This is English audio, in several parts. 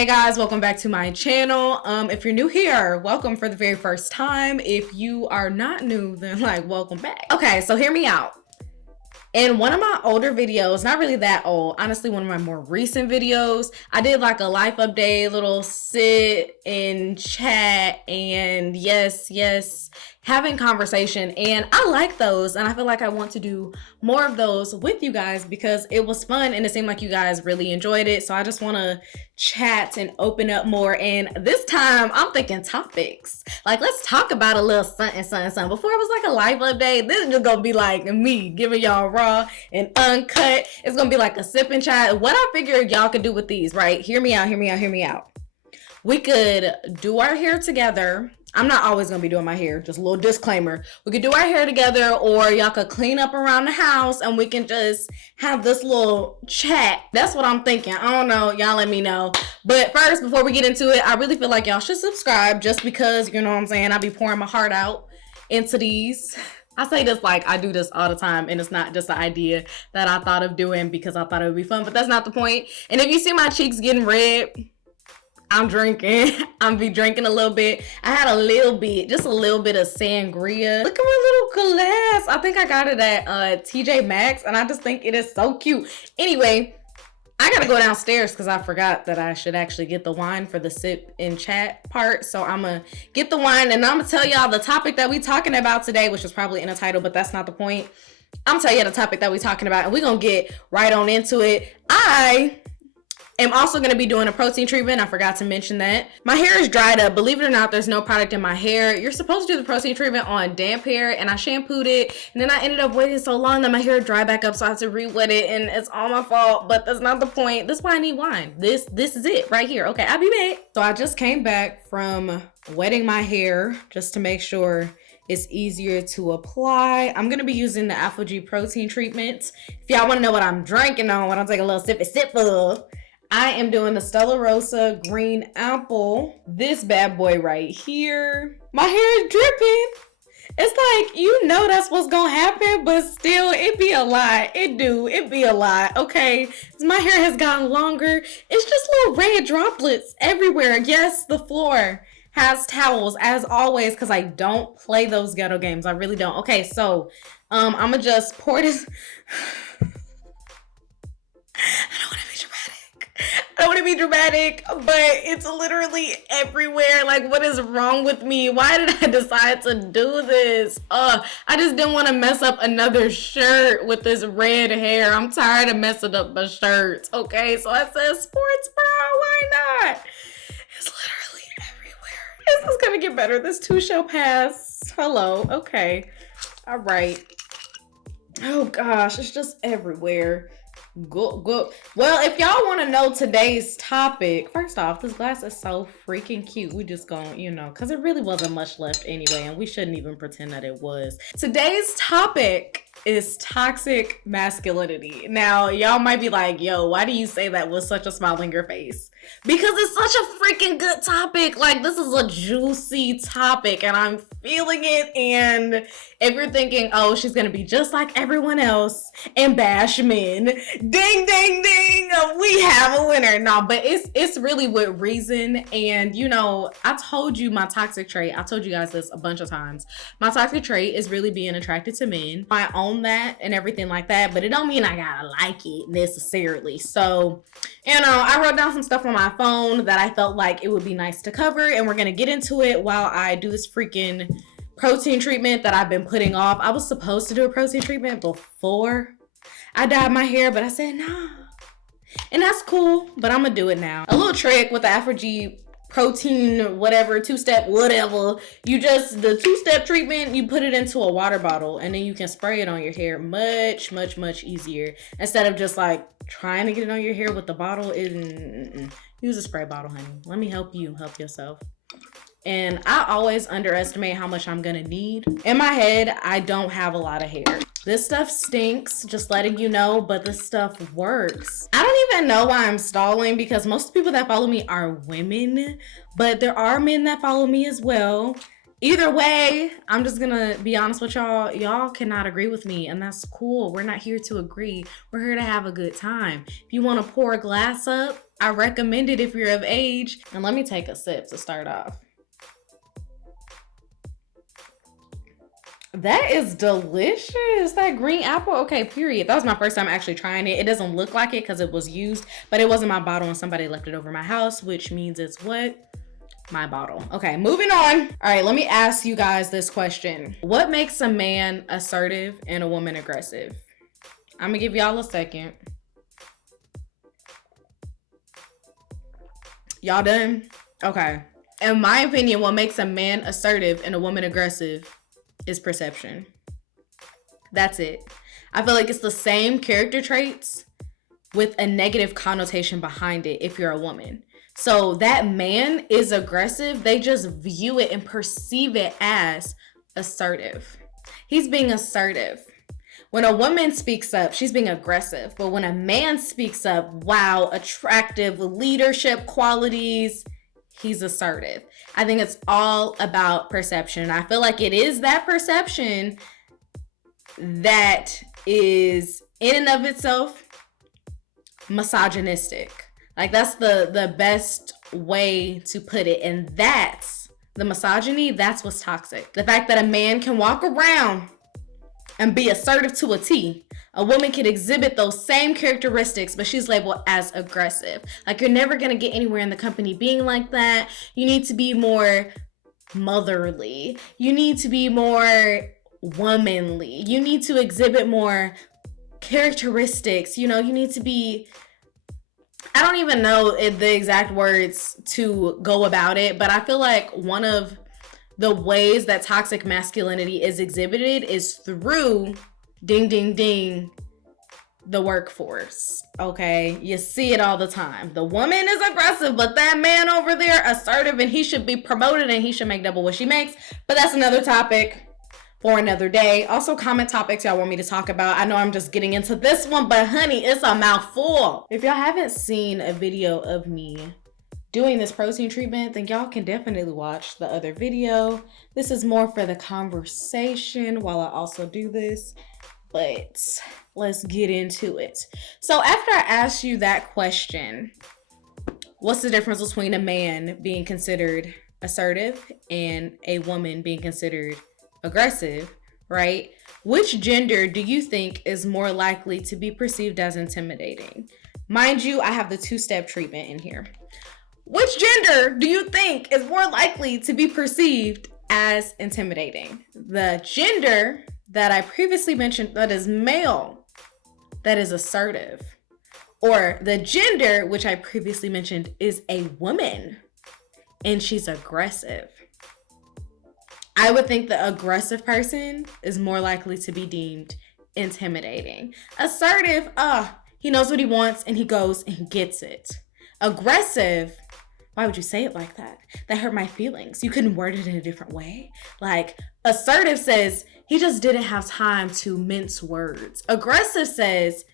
Hey guys, welcome back to my channel. If you're new here, welcome for the very first time. If you are not new, then welcome back. Okay, so hear me out. In one of my older videos, not really that old, honestly one of my more recent videos, I did like a life update, little sit and chat and yes, having conversation, and I like those, and I feel like I want to do more of those with you guys because it was fun and it seemed like you guys really enjoyed it. So I just want to chat and open up more, and this time I'm thinking topics. Like, let's talk about a little something. Before it was like a life update, this is just gonna be like me giving y'all raw and uncut. It's gonna be like a sip and chat. What I figured y'all could do with these, right? Hear me out. We could do our hair together. I'm not always going to be doing my hair. Just a little disclaimer. We could do our hair together, or y'all could clean up around the house and we can just have this little chat. That's what I'm thinking. I don't know. Y'all let me know. But first, before we get into it, I really feel like y'all should subscribe just because, you know what I'm saying, I be pouring my heart out into these. I say this like I do this all the time, and it's not just an idea that I thought of doing because I thought it would be fun, but that's not the point. And if you see my cheeks getting red, I'm drinking. I'm be drinking a little bit. I had a little bit, just a little bit of sangria. Look at my little glass. I think I got it at TJ Maxx, and I just think it is so cute. Anyway, I gotta go downstairs because I forgot that I should actually get the wine for the sip and chat part. So I'm gonna get the wine, and I'm gonna tell y'all the topic that we talking about today, which is probably in the title, but that's not the point. I'm gonna tell you the topic that we talking about, and we're gonna get right on into it. I'm also going to be doing a protein treatment. I forgot to mention that. My hair is dried up. Believe it or not, there's no product in my hair. You're supposed to do the protein treatment on damp hair, and I shampooed it, and then I ended up waiting so long that my hair dried back up, so I have to re-wet it, and it's all my fault, but that's not the point. This is why I need wine. This is it right here. Okay, I'll be back. So I just came back from wetting my hair just to make sure it's easier to apply. I'm gonna be using the Alpha G protein treatment. If y'all want to know what I'm drinking on when I'm taking a little sip of, I am doing the Stella Rosa Green Apple. This bad boy right here. My hair is dripping. It's like, you know that's what's gonna happen, but still, it be a lot. It be a lot, okay? My hair has gotten longer. It's just little red droplets everywhere. Yes, the floor has towels, as always, because I don't play those ghetto games. I really don't. Okay, so, I'm gonna just pour this. I don't want to be dramatic, but it's literally everywhere. Like, what is wrong with me? Why did I decide to do this? I just didn't want to mess up another shirt with this red hair. I'm tired of messing up my shirts. Okay, so I said, sports bra, why not? It's literally everywhere. This is gonna get better. This too shall pass. Hello. Okay. All right. Oh gosh, it's just everywhere. Good. Well, if y'all want to know today's topic, first off, this glass is so freaking cute. We just gonna, because it really wasn't much left anyway, and we shouldn't even pretend that it was. Today's topic is toxic masculinity. Now, y'all might be like, yo, why do you say that with such a smile on your face? Because it's such a freaking good topic. Like, this is a juicy topic, and I'm feeling it. And if you're thinking, oh, she's gonna be just like everyone else and bash men, ding, ding, ding, we have a winner. No, but it's really with reason. And I told you my toxic trait. I told you guys this a bunch of times. My toxic trait is really being attracted to men. I own that and everything like that, but it don't mean I gotta like it necessarily. So, I wrote down some stuff on my phone that I felt like it would be nice to cover, and we're gonna get into it while I do this freaking protein treatment that I've been putting off. I was supposed to do a protein treatment before I dyed my hair, but I said nah. And that's cool, but I'm gonna do it now. A little trick with the Alpha G protein, whatever, two-step, whatever. The two-step treatment, you put it into a water bottle, and then you can spray it on your hair much, much, much easier. Instead of just like trying to get it on your hair with the bottle. Use a spray bottle, honey. Let me help you help yourself. And I always underestimate how much I'm gonna need. In my head, I don't have a lot of hair. This stuff stinks, just letting you know, but this stuff works. I don't even know why I'm stalling, because most of the people that follow me are women, but there are men that follow me as well. Either way, I'm just gonna be honest with y'all. Y'all cannot agree with me, and that's cool. We're not here to agree. We're here to have a good time. If you want to pour a glass up I recommend it if you're of age. And let me take a sip to start off. That is delicious. That green apple. Okay, period. That was my first time actually trying it. It doesn't look like it because it was used, but it wasn't my bottle and somebody left it over my house, which means it's what? My bottle. Okay, moving on. All right, let me ask you guys this question. What makes a man assertive and a woman aggressive? I'm gonna give y'all a second. Y'all done? Okay. In my opinion, what makes a man assertive and a woman aggressive is perception. That's it. I feel like it's the same character traits with a negative connotation behind it if you're a woman. So that man is aggressive. They just view it and perceive it as assertive. He's being assertive. When a woman speaks up, she's being aggressive. But when a man speaks up, wow, attractive leadership qualities, he's assertive. I think it's all about perception. I feel like it is that perception that is in and of itself misogynistic. Like that's the best way to put it. And that's the misogyny. That's what's toxic. The fact that a man can walk around and be assertive to a T. A woman can exhibit those same characteristics, but she's labeled as aggressive. Like, you're never going to get anywhere in the company being like that. You need to be more motherly. You need to be more womanly. You need to exhibit more characteristics. You know, you need to be... I don't even know the exact words to go about it, but I feel like one of the ways that toxic masculinity is exhibited is through ding, ding, ding, the workforce. Okay, you see it all the time. The woman is aggressive, but that man over there assertive, and he should be promoted and he should make double what she makes. But that's another topic for another day. Also, comment topics y'all want me to talk about. I know I'm just getting into this one, but honey, it's a mouthful. If y'all haven't seen a video of me doing this protein treatment, then y'all can definitely watch the other video. This is more for the conversation while I also do this, but let's get into it. So after I asked you that question, what's the difference between a man being considered assertive and a woman being considered aggressive, right? Which gender do you think is more likely to be perceived as intimidating? Mind you, I have the two-step treatment in here. Which gender do you think is more likely to be perceived as intimidating? The gender that I previously mentioned that is male, that is assertive, or the gender which I previously mentioned is a woman and she's aggressive. I would think the aggressive person is more likely to be deemed intimidating. Assertive, he knows what he wants and he goes and gets it. Aggressive, why would you say it like that? That hurt my feelings. You couldn't word it in a different way. Like, assertive says, he just didn't have time to mince words. Aggressive says,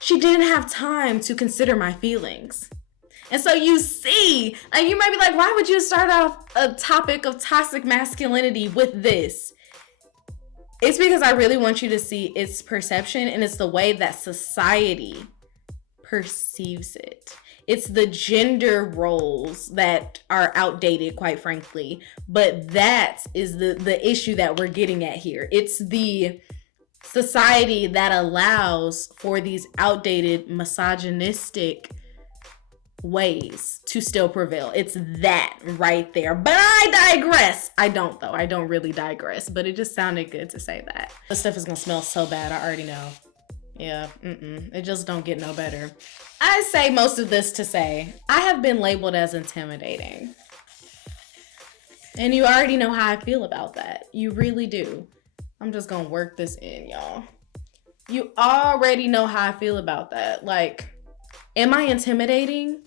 she didn't have time to consider my feelings. And so you see, and you might be like, why would you start off a topic of toxic masculinity with this? It's because I really want you to see its perception, and it's the way that society perceives it. It's the gender roles that are outdated, quite frankly. But that is the issue that we're getting at here. It's the society that allows for these outdated, misogynistic ways to still prevail. It's that right there. But I digress. I don't, though. I don't really digress. But it just sounded good to say that. This stuff is going to smell so bad. I already know. Yeah, it just don't get no better. I say most of this to say, I have been labeled as intimidating. And you already know how I feel about that. You really do. I'm just gonna work this in, y'all. You already know how I feel about that. Like, am I intimidating?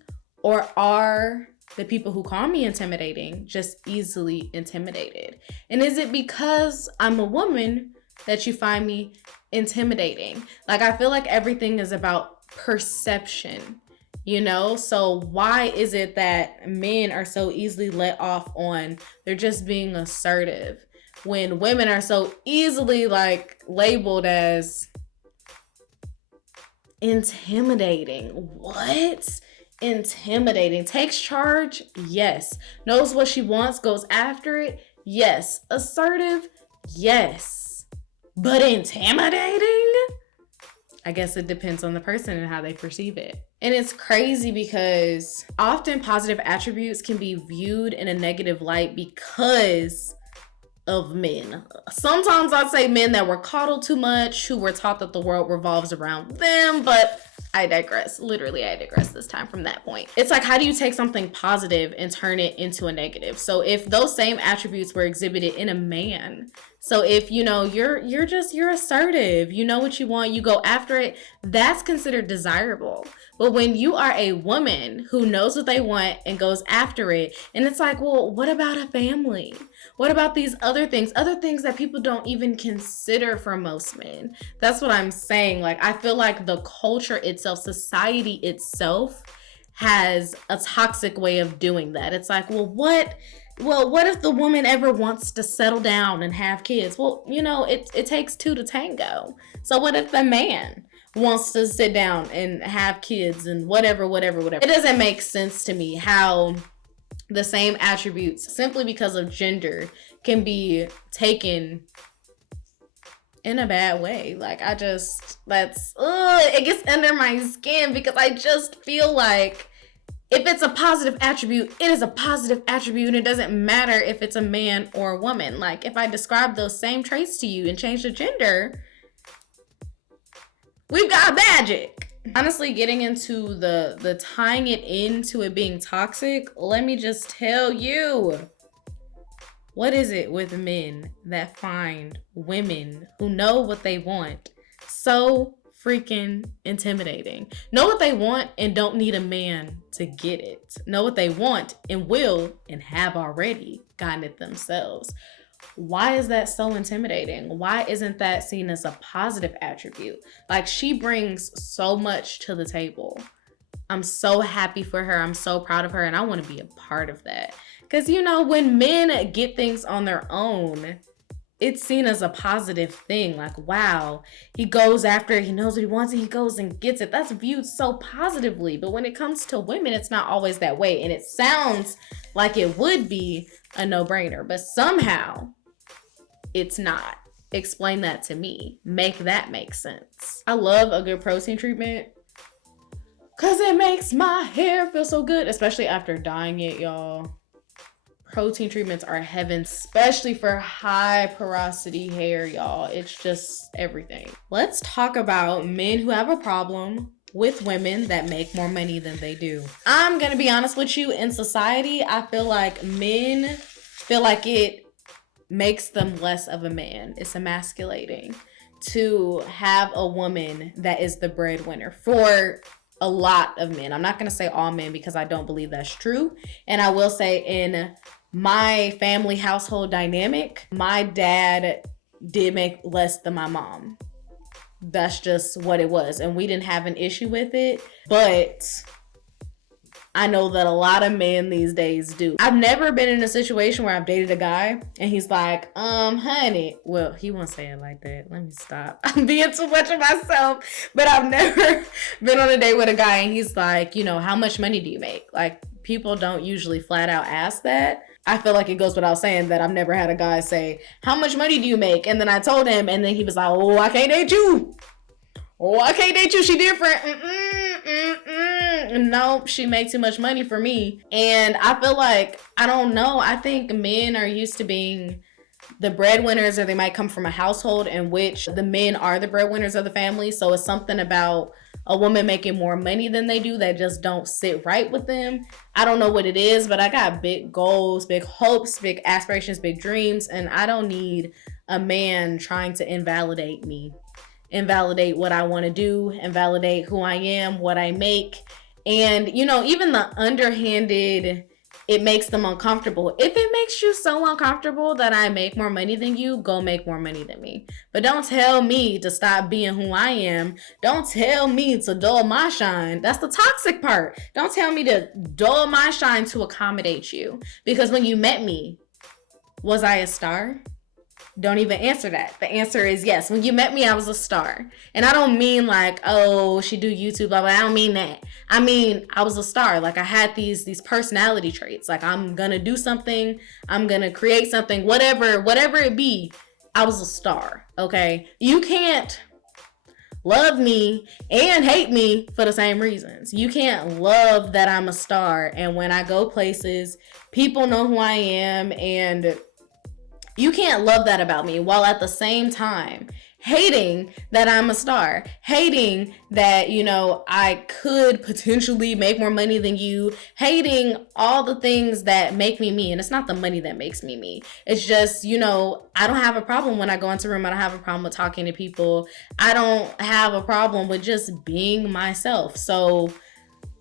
Or are the people who call me intimidating just easily intimidated? And is it because I'm a woman that you find me intimidating? Like, I feel like everything is about perception, you know? So why is it that men are so easily let off on they're just being assertive when women are so easily like labeled as intimidating? What? Intimidating. Takes charge? Yes. Knows what she wants, goes after it? Yes. Assertive? Yes. But intimidating? I guess it depends on the person and how they perceive it. And it's crazy because often positive attributes can be viewed in a negative light because of men. Sometimes I'd say men that were coddled too much, who were taught that the world revolves around them, but I digress. Literally, I digress this time from that point. It's like, how do you take something positive and turn it into a negative? So if those same attributes were exhibited in a man, so if, you know, you're assertive, you know what you want, you go after it, that's considered desirable. But when you are a woman who knows what they want and goes after it, and it's like, well, what about a family? What about these other things that people don't even consider for most men? That's what I'm saying. Like, I feel like the culture itself, society itself, has a toxic way of doing that. It's like, well, what if the woman ever wants to settle down and have kids? Well, you know, it takes two to tango. So what if the man wants to sit down and have kids and whatever? It doesn't make sense to me how the same attributes, simply because of gender, can be taken in a bad way. Like, it gets under my skin because I just feel like if it's a positive attribute, it is a positive attribute, and it doesn't matter if it's a man or a woman. Like, if I describe those same traits to you and change the gender, we've got magic. Honestly, getting into the tying it into it being toxic, let me just tell you, what is it with men that find women who know what they want so freaking intimidating? Know what they want and don't need a man to get it. Know what they want and will and have already gotten it themselves. Why is that so intimidating? Why isn't that seen as a positive attribute? Like, she brings so much to the table. I'm so happy for her. I'm so proud of her, and I want to be a part of that. Because, you know, when men get things on their own, it's seen as a positive thing. Like, wow, he goes after it, he knows what he wants, and he goes and gets it. That's viewed so positively. But when it comes to women, it's not always that way. And it sounds like it would be a no-brainer, but somehow it's not. Explain that to me. Make that make sense. I love a good protein treatment because it makes my hair feel so good, especially after dyeing it, y'all. Protein treatments are heaven, especially for high porosity hair, y'all. It's just everything. Let's talk about men who have a problem with women that make more money than they do. I'm gonna be honest with you. In society, I feel like men feel like it makes them less of a man. It's emasculating to have a woman that is the breadwinner for a lot of men. I'm not gonna say all men because I don't believe that's true. And I will say, in my family household dynamic, my dad did make less than my mom. That's just what it was. And we didn't have an issue with it. But I know that a lot of men these days do. I've never been in a situation where I've dated a guy and he's like, honey. Well, he won't say it like that. Let me stop. I'm being too much of myself. But I've never been on a date with a guy and he's like, you know, how much money do you make? Like, people don't usually flat out ask that. I feel like it goes without saying that I've never had a guy say, how much money do you make? And then I told him, and then he was like, oh, I can't date you. Oh, I can't date you. She different. Nope, she makes too much money for me. And I feel like, I don't know. I think men are used to being the breadwinners, or they might come from a household in which the men are the breadwinners of the family. So it's something about a woman making more money than they do that just don't sit right with them. I don't know what it is, but I got big goals, big hopes, big aspirations, big dreams, and I don't need a man trying to invalidate me, invalidate what I want to do, invalidate who I am, what I make. And, you know, even the underhanded, it makes them uncomfortable. If it makes you so uncomfortable that I make more money than you, go make more money than me. But don't tell me to stop being who I am. Don't tell me to dull my shine. That's the toxic part. Don't tell me to dull my shine to accommodate you. Because when you met me, was I a star? Don't even answer that. The answer is yes. When you met me, I was a star. And I don't mean like, oh, she do YouTube, blah, blah. I don't mean that. I mean, I was a star. Like, I had these personality traits. Like, I'm going to do something. I'm going to create something. Whatever it be, I was a star. Okay? You can't love me and hate me for the same reasons. You can't love that I'm a star. And when I go places, people know who I am, and you can't love that about me while at the same time hating that I'm a star, hating that, you know, I could potentially make more money than you, hating all the things that make me me. And it's not the money that makes me me. It's just, you know, I don't have a problem when I go into a room. I don't have a problem with talking to people. I don't have a problem with just being myself. So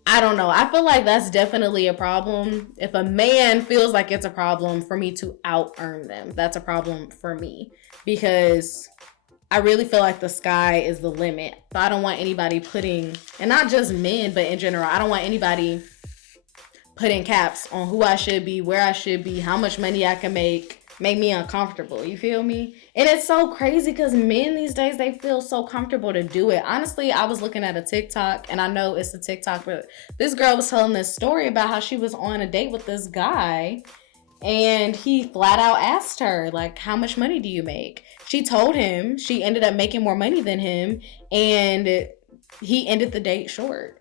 I don't know. I feel like that's definitely a problem. If a man feels like it's a problem for me to out-earn them, that's a problem for me, because I really feel like the sky is the limit. So I don't want anybody putting, and not just men, but in general, I don't want anybody putting caps on who I should be, where I should be, how much money I can make me uncomfortable. You feel me? And it's so crazy because men these days, they feel so comfortable to do it. Honestly, I was looking at a TikTok, and I know it's a TikTok, but this girl was telling this story about how she was on a date with this guy, and he flat out asked her, like, how much money do you make? She told him. She ended up making more money than him, and he ended the date short.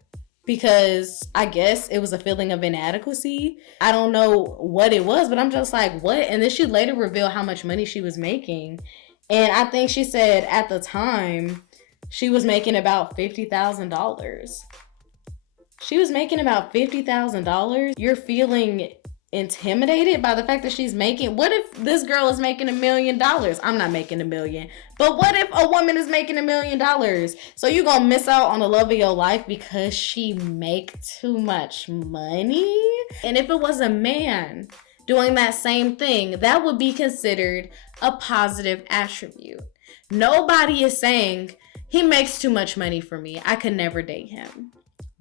Because I guess it was a feeling of inadequacy. I don't know what it was, but I'm just like, what? And then she later revealed how much money she was making. And I think she said at the time, she was making about $50,000. She was making about $50,000. You're feeling intimidated by the fact that she's making, what if this girl is making $1 million? I'm not making $1 million, but what if a woman is making $1 million? So you gonna miss out on the love of your life because she make too much money? And if it was a man doing that same thing, that would be considered a positive attribute. Nobody is saying he makes too much money for me, I could never date him.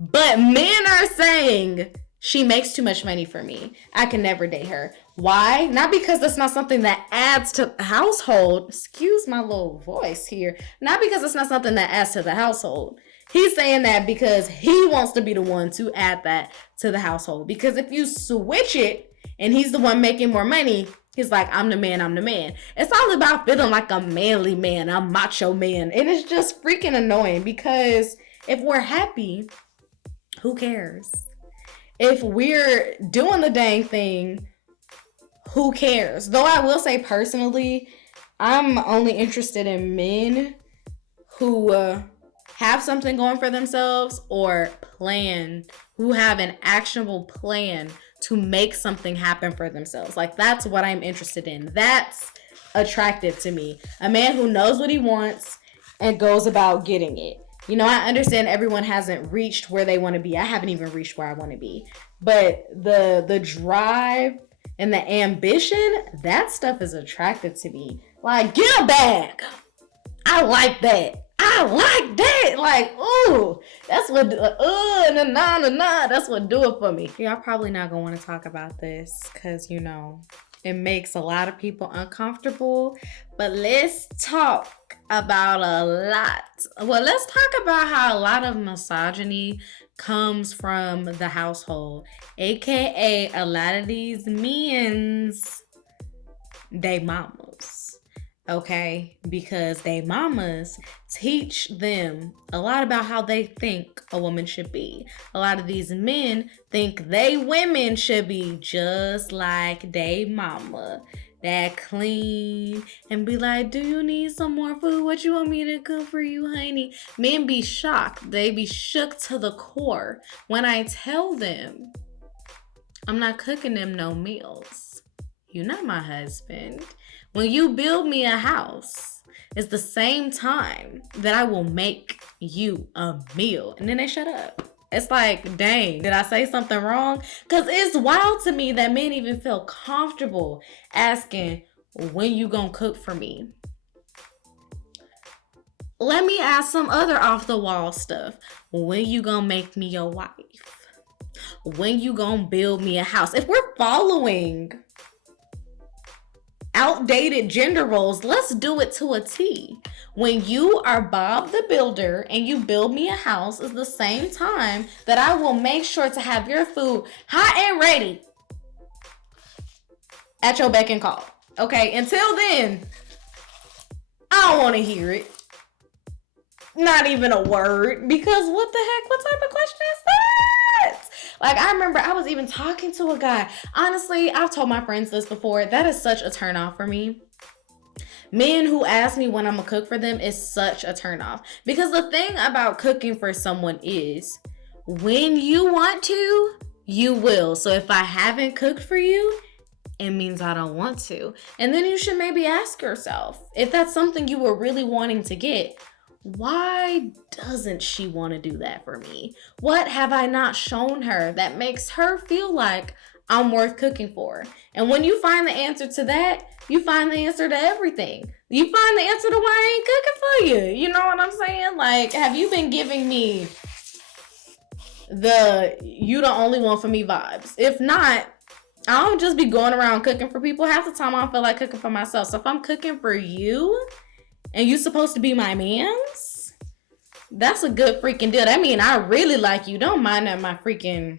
But men are saying she makes too much money for me, I can never date her. Why? Not because that's not something that adds to the household. Excuse my little voice here. Not because it's not something that adds to the household. He's saying that because he wants to be the one to add that to the household. Because if you switch it and he's the one making more money, he's like, I'm the man, I'm the man. It's all about feeling like a manly man, a macho man. And it's just freaking annoying, because if we're happy, who cares? If we're doing the dang thing, who cares? Though I will say personally, I'm only interested in men who have something going for themselves, or who have an actionable plan to make something happen for themselves. Like, that's what I'm interested in. That's attractive to me. A man who knows what he wants and goes about getting it. You know, I understand everyone hasn't reached where they want to be. I haven't even reached where I want to be. But the drive and the ambition, that stuff is attractive to me. Like, get a bag. I like that. I like that. Like, ooh, that's what, that's what do it for me. Y'all probably not gonna want to talk about this because, you know, it makes a lot of people uncomfortable. But let's talk about a lot. Well, let's talk about how a lot of misogyny comes from the household, aka a lot of these men's, they mamas, okay? Because they mamas teach them a lot about how they think a woman should be. A lot of these men think they women should be just like they mama, that clean, and be like, do you need some more food? What you want me to cook for you, honey? Men be shocked. They be shook to the core when I tell them I'm not cooking them no meals. You're not my husband. When you build me a house, it's the same time that I will make you a meal. And then they shut up. It's like, dang, did I say something wrong? Because it's wild to me that men even feel comfortable asking, when you gonna cook for me? Let me ask some other off the wall stuff. When you gonna make me your wife? When you gonna build me a house? If we're following outdated gender roles. Let's do it to a T. When you are Bob the Builder and you build me a house, is the same time that I will make sure to have your food hot and ready at your beck and call. Okay, until then, I don't want to hear it. Not even a word, because what the heck? What type of question is that? Like, I remember I was even talking to a guy. Honestly, I've told my friends this before. That is such a turnoff for me. Men who ask me when I'm gonna cook for them is such a turnoff. Because the thing about cooking for someone is, when you want to, you will. So if I haven't cooked for you, it means I don't want to. And then you should maybe ask yourself, if that's something you were really wanting to get, why doesn't she want to do that for me? What have I not shown her that makes her feel like I'm worth cooking for? And when you find the answer to that, you find the answer to everything. You find the answer to why I ain't cooking for you. You know what I'm saying? Like, have you been giving me the you the only one for me vibes? If not, I don't just be going around cooking for people. Half the time I don't feel like cooking for myself. So if I'm cooking for you and you supposed to be my mans, that's a good freaking deal. That mean I really like you. Don't mind that my freaking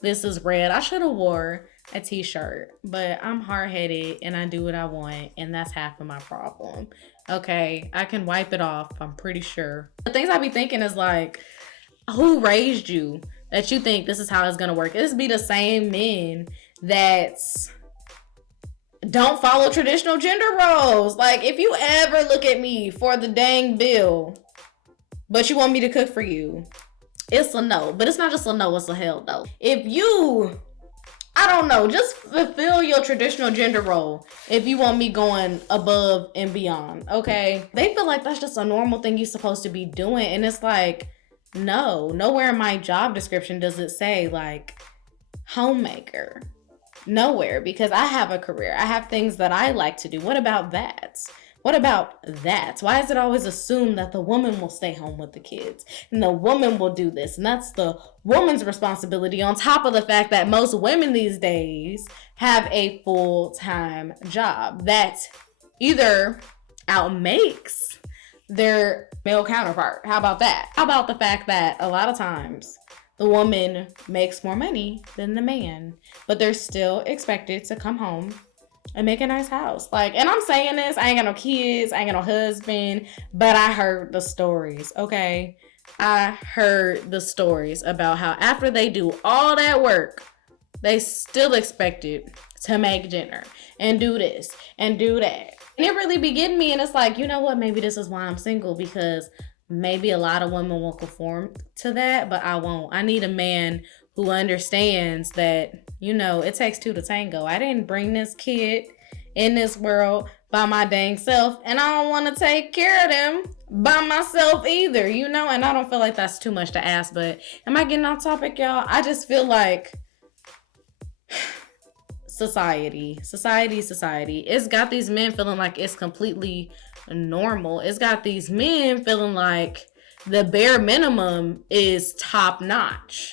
this is red. I should have wore a t-shirt, but I'm hard-headed and I do what I want, and that's half of my problem. Okay, I can wipe it off, I'm pretty sure. The things I be thinking is like, who raised you that you think this is how it's gonna work? This be the same men that don't follow traditional gender roles. Like, if you ever look at me for the dang bill, but you want me to cook for you, it's a no. But it's not just a no, it's a hell no. If you, I don't know, just fulfill your traditional gender role if you want me going above and beyond, okay? They feel like that's just a normal thing you're supposed to be doing. And it's like, no, nowhere in my job description does it say like homemaker. Nowhere, because I have a career. I have things that I like to do. What about that? What about that? Why is it always assumed that the woman will stay home with the kids and the woman will do this? And that's the woman's responsibility, on top of the fact that most women these days have a full-time job that either outmakes their male counterpart. How about that? How about the fact that a lot of times the woman makes more money than the man, but they're still expected to come home and make a nice house? Like, and I'm saying this, I ain't got no kids, I ain't got no husband, but I heard the stories, okay? I heard the stories about how after they do all that work, they still expected to make dinner and do this and do that. And it really be getting me, and it's like, you know what? Maybe this is why I'm single, because maybe a lot of women will conform to that, but I won't. I need a man who understands that, you know, it takes two to tango. I didn't bring this kid in this world by my dang self, and I don't want to take care of them by myself either, you know? And I don't feel like that's too much to ask, but am I getting off topic, y'all? I just feel like society. It's got these men feeling like it's completely normal. It's got these men feeling like the bare minimum is top notch.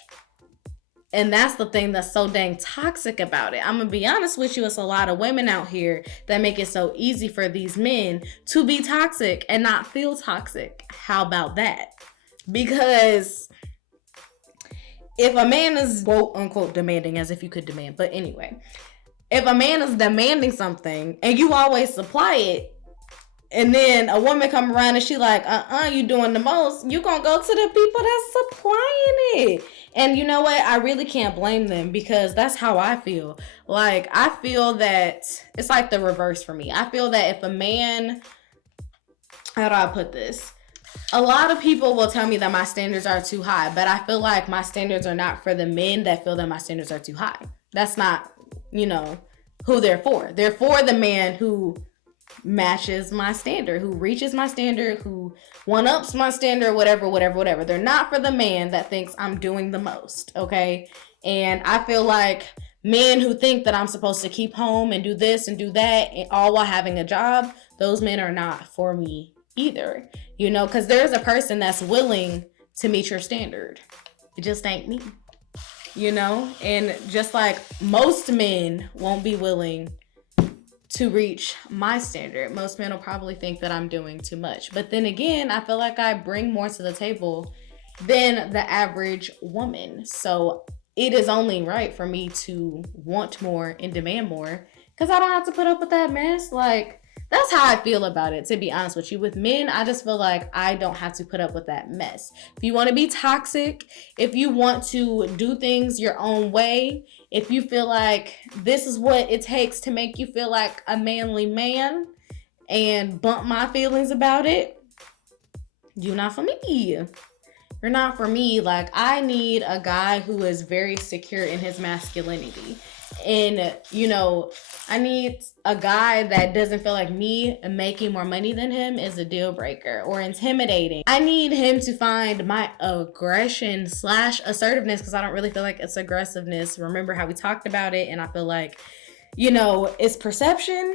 And that's the thing that's so dang toxic about it. I'm gonna be honest with you, it's a lot of women out here that make it so easy for these men to be toxic and not feel toxic. How about that? Because if a man is quote unquote demanding, as if you could demand, but anyway, if a man is demanding something and you always supply it, and then a woman come around and she like, you doing the most, you gonna go to the people that's supplying it. And you know what? I really can't blame them, because that's how I feel. Like, I feel that it's like the reverse for me. I feel that if a man, how do I put this? A lot of people will tell me that my standards are too high, but I feel like my standards are not for the men that feel that my standards are too high. That's not, you know, who they're for. They're for the man who matches my standard, who reaches my standard, who one-ups my standard, whatever. They're not for the man that thinks I'm doing the most, okay? And I feel like men who think that I'm supposed to keep home and do this and do that, and all while having a job, those men are not for me either, you know, because there's a person that's willing to meet your standard. It just ain't me, you know? And just like most men won't be willing to reach my standard. Most men will probably think that I'm doing too much. But then again, I feel like I bring more to the table than the average woman. So it is only right for me to want more and demand more, because I don't have to put up with that mess. Like, that's how I feel about it, to be honest with you. With men, I just feel like I don't have to put up with that mess. If you want to be toxic, if you want to do things your own way, if you feel like this is what it takes to make you feel like a manly man and bump my feelings about it, you're not for me. You're not for me. Like, I need a guy who is very secure in his masculinity. And, you know, I need a guy that doesn't feel like me making more money than him is a deal breaker or intimidating. I need him to find my aggression / assertiveness, because I don't really feel like it's aggressiveness. Remember how we talked about it, and I feel like, you know, it's perception.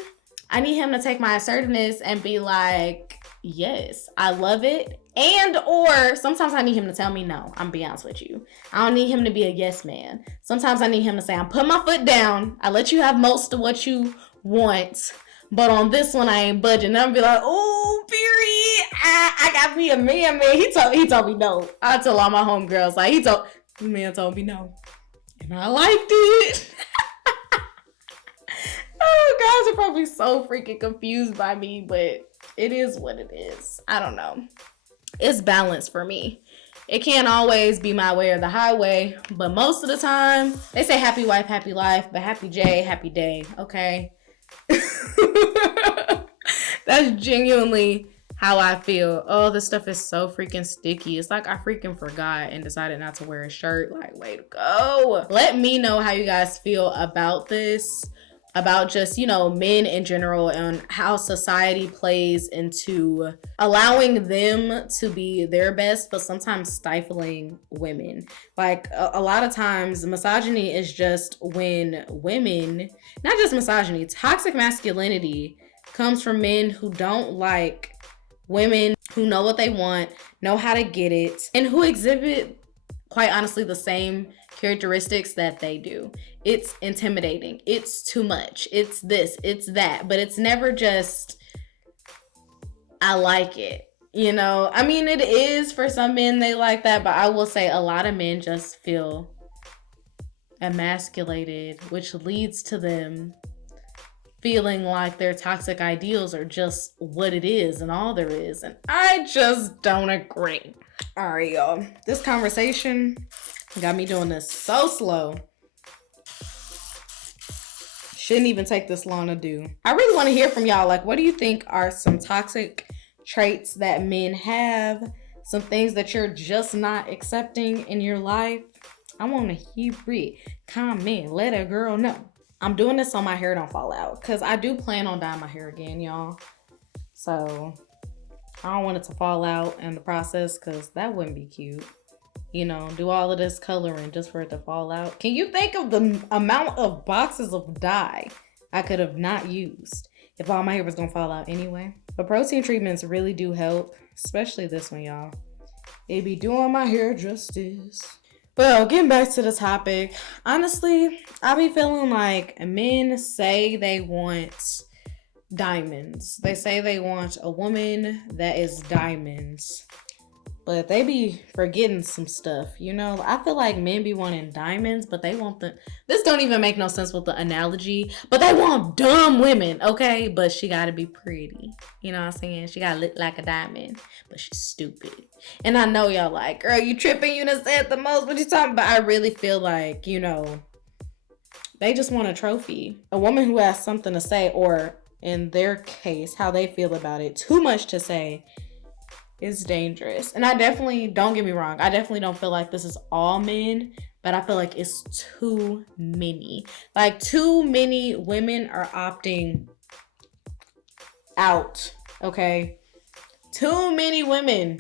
I need him to take my assertiveness and be like, yes, I love it. And or sometimes I need him to tell me no. I'm be honest with you. I don't need him to be a yes man. Sometimes I need him to say, I'm putting my foot down. I let you have most of what you want, but on this one I ain't budging. I'll be like, oh, period. I got me a man. He told me no. I tell all my homegirls, like, the man told me no, and I liked it. Oh, guys are probably so freaking confused by me, but it is what it is. I don't know. It's balance for me. It can't always be my way or the highway, but most of the time, they say happy wife, happy life, but happy J, happy day, okay? That's genuinely how I feel. Oh, this stuff is so freaking sticky. It's like I freaking forgot and decided not to wear a shirt. Like, way to go. Let me know how you guys feel about this. About just, you know, men in general and how society plays into allowing them to be their best, but sometimes stifling women. Like, a lot of times, misogyny is just when women, not just misogyny, toxic masculinity comes from men who don't like women who know what they want, know how to get it, and who exhibit, quite honestly, the same characteristics that they do. It's intimidating. It's too much. It's this, it's that. But it's never just, I like it. You know, I mean, it is for some men, they like that. But I will say a lot of men just feel emasculated, which leads to them feeling like their toxic ideals are just what it is and all there is. And I just don't agree. All right, y'all. This conversation got me doing this so slow. Shouldn't even take this long to do. I really want to hear from y'all. Like, what do you think are some toxic traits that men have? Some things that you're just not accepting in your life? I want to hear it. Comment. Let a girl know. I'm doing this so my hair don't fall out, because I do plan on dyeing my hair again, y'all. So I don't want it to fall out in the process, because that wouldn't be cute. You know, do all of this coloring just for it to fall out. Can you think of the amount of boxes of dye I could have not used if all my hair was gonna fall out anyway? But protein treatments really do help, especially this one, y'all. It be doing my hair justice. Well, getting back to the topic, honestly, I be feeling like men say they want diamonds. They say they want a woman that is diamonds. But they be forgetting some stuff, you know? I feel like men be wanting diamonds, but they want this don't even make no sense with the analogy, but they want dumb women, okay? But she gotta be pretty, you know what I'm saying? She gotta look like a diamond, but she's stupid. And I know y'all like, girl, you tripping, you done said the most, what you talking about? I really feel like, you know, they just want a trophy. A woman who has something to say, or in their case, how they feel about it, too much to say, is dangerous. And I definitely, don't get me wrong, I definitely don't feel like this is all men, but I feel like it's too many. Like, too many women are opting out, okay? Too many women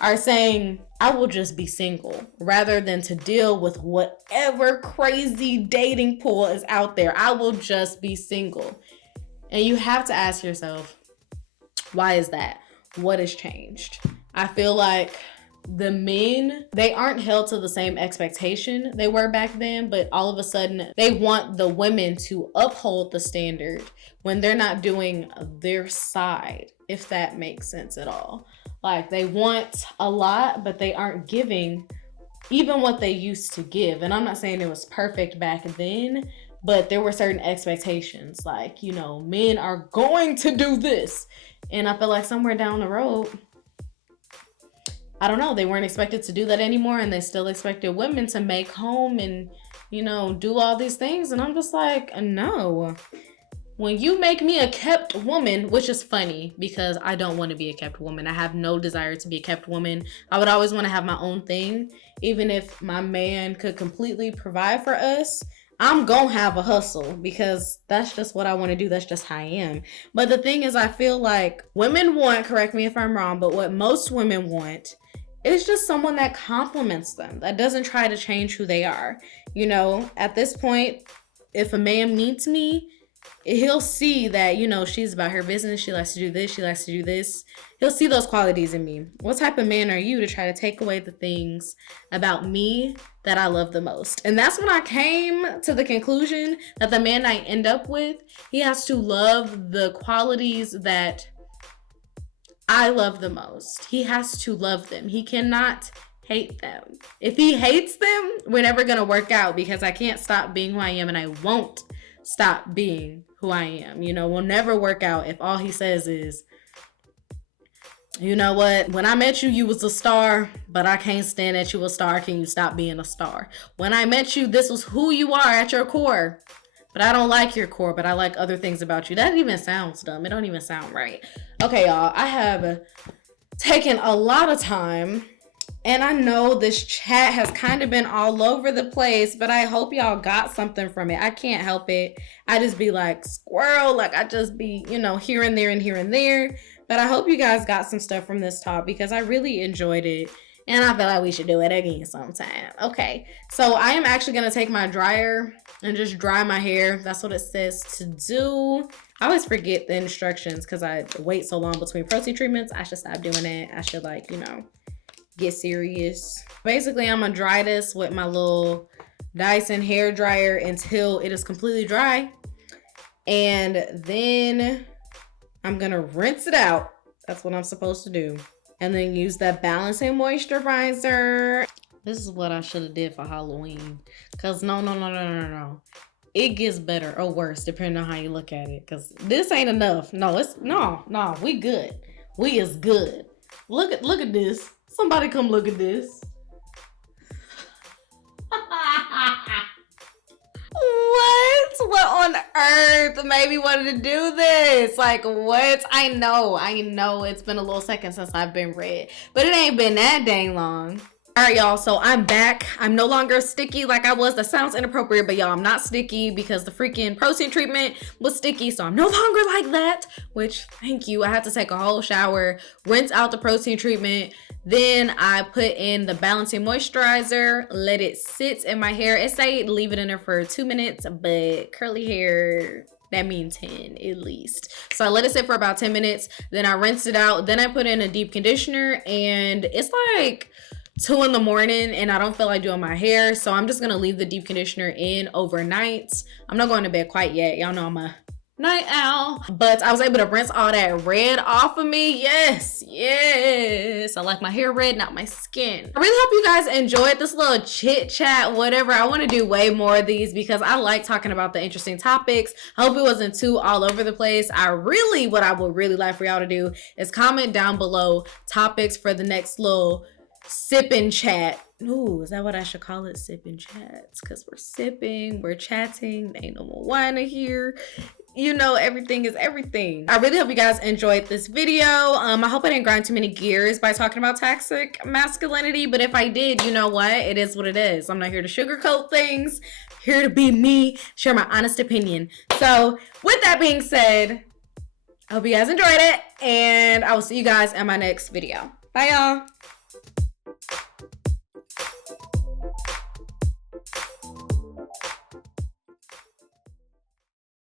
are saying, I will just be single, rather than to deal with whatever crazy dating pool is out there. I will just be single. And you have to ask yourself, why is that? What has changed? I feel like the men, they aren't held to the same expectation they were back then, but all of a sudden they want the women to uphold the standard when they're not doing their side, if that makes sense at all. Like, they want a lot, but they aren't giving even what they used to give. And I'm not saying it was perfect back then, but there were certain expectations, like, you know, men are going to do this. And I feel like somewhere down the road, I don't know, they weren't expected to do that anymore, and they still expected women to make home and, you know, do all these things. And I'm just like, no. When you make me a kept woman, which is funny because I don't want to be a kept woman. I have no desire to be a kept woman. I would always want to have my own thing. Even if my man could completely provide for us, I'm gonna have a hustle because that's just what I want to do. That's just how I am. But the thing is, I feel like women want, correct me if I'm wrong, but what most women want is just someone that compliments them, that doesn't try to change who they are. You know, at this point, if a man meets me, he'll see that, you know, she's about her business. She likes to do this. She likes to do this. He'll see those qualities in me. What type of man are you to try to take away the things about me that I love the most? And that's when I came to the conclusion that the man I end up with, he has to love the qualities that I love the most. He has to love them. He cannot hate them. If he hates them, we're never going to work out because I can't stop being who I am, and I won't stop being who I am. You know, we'll never work out if all he says is, you know what, when I met you, you was a star, but I can't stand that you a star. Can you stop being a star? When I met you, this was who you are at your core, but I don't like your core, but I like other things about you. That even sounds dumb. It don't even sound right. Okay, y'all, I have taken a lot of time, and I know this chat has kind of been all over the place, but I hope y'all got something from it. I can't help it. I just be like squirrel, like I just be, you know, here and there and here and there. But I hope you guys got some stuff from this talk because I really enjoyed it. And I feel like we should do it again sometime. Okay, so I am actually going to take my dryer and just dry my hair. That's what it says to do. I always forget the instructions because I wait so long between protein treatments. I should stop doing that. I should, like, you know, get serious. Basically, I'm going to dry this with my little Dyson hair dryer until it is completely dry. And then I'm going to rinse it out. That's what I'm supposed to do. And then use that balancing moisturizer. This is what I should have did for Halloween. Because no. It gets better or worse depending on how you look at it. Because this ain't enough. No, we good. We is good. Look at this. Somebody come look at this. What on earth made me wanted to do this? Like, what? I know it's been a little second since I've been red, but it ain't been that dang long. All right, y'all, so I'm back. I'm no longer sticky like I was. That sounds inappropriate, but y'all, I'm not sticky because the freaking protein treatment was sticky, so I'm no longer like that, which, thank you. I had to take a whole shower, rinse out the protein treatment, then I put in the balancing moisturizer, let it sit in my hair. It say leave it in there for 2 minutes, but curly hair, that means 10 at least. So I let it sit for about 10 minutes, then I rinsed it out, then I put in a deep conditioner, and it's like 2 in the morning and I don't feel like doing my hair, so I'm just gonna leave the deep conditioner in overnight. I'm not going to bed quite yet. Y'all know I'm a night owl, but I was able to rinse all that red off of me. Yes, I like my hair red, not my skin. I really hope you guys enjoyed this little chit chat, whatever. I want to do way more of these because I like talking about the interesting topics. I hope it wasn't too all over the place. What I would really like for y'all to do is comment down below topics for the next little sip and chat. Ooh, is that what I should call it? Sip and chats, because we're sipping, we're chatting, there ain't no more wine in here. You know, everything is everything. I really hope you guys enjoyed this video. I hope I didn't grind too many gears by talking about toxic masculinity, but if I did, you know what? It is what it is. I'm not here to sugarcoat things. Here to be me, share my honest opinion. So with that being said, I hope you guys enjoyed it, and I will see you guys in my next video. Bye, y'all.